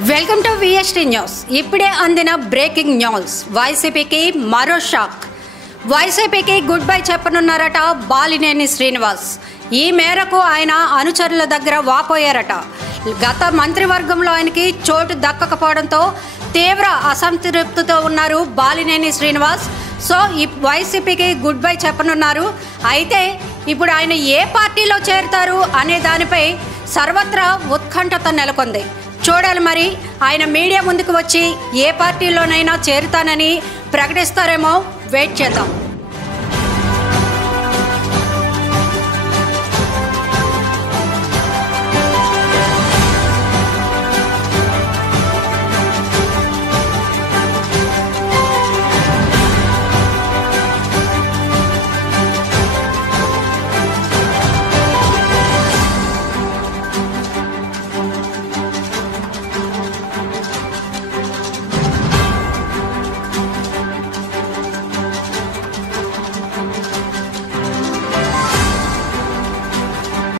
Welcome to VST news. ఇప్పుడే అందిన breaking news. వైసీపీకి మరో షాక్. వైసీపీకి గుడ్ బై చెప్పనున్నారట బాలినేని శ్రీనివాస్. ఈ మేరకు ఆయన అనుచరుల దగ్గర వాపోయారట. గత మంత్రివర్గంలో ఆయనకి చోటు దక్కకపోవడంతో తీవ్ర అసంతృప్తితో ఉన్నారు బాలినేని శ్రీనివాస్. సో ఈ వైసీపీకి గుడ్ బై చెప్పనున్నారు. అయితే ఇప్పుడు ఆయన ఏ పార్టీలో చేరుతారు అనే దానిపై సర్వత్రా ఉత్కంఠత నెలకొంది. చూడాలి మరి ఆయన మీడియా ముందుకు వచ్చి ఏ పార్టీలోనైనా చేరుతానని ప్రకటిస్తారేమో. వెయిట్ చేద్దాం.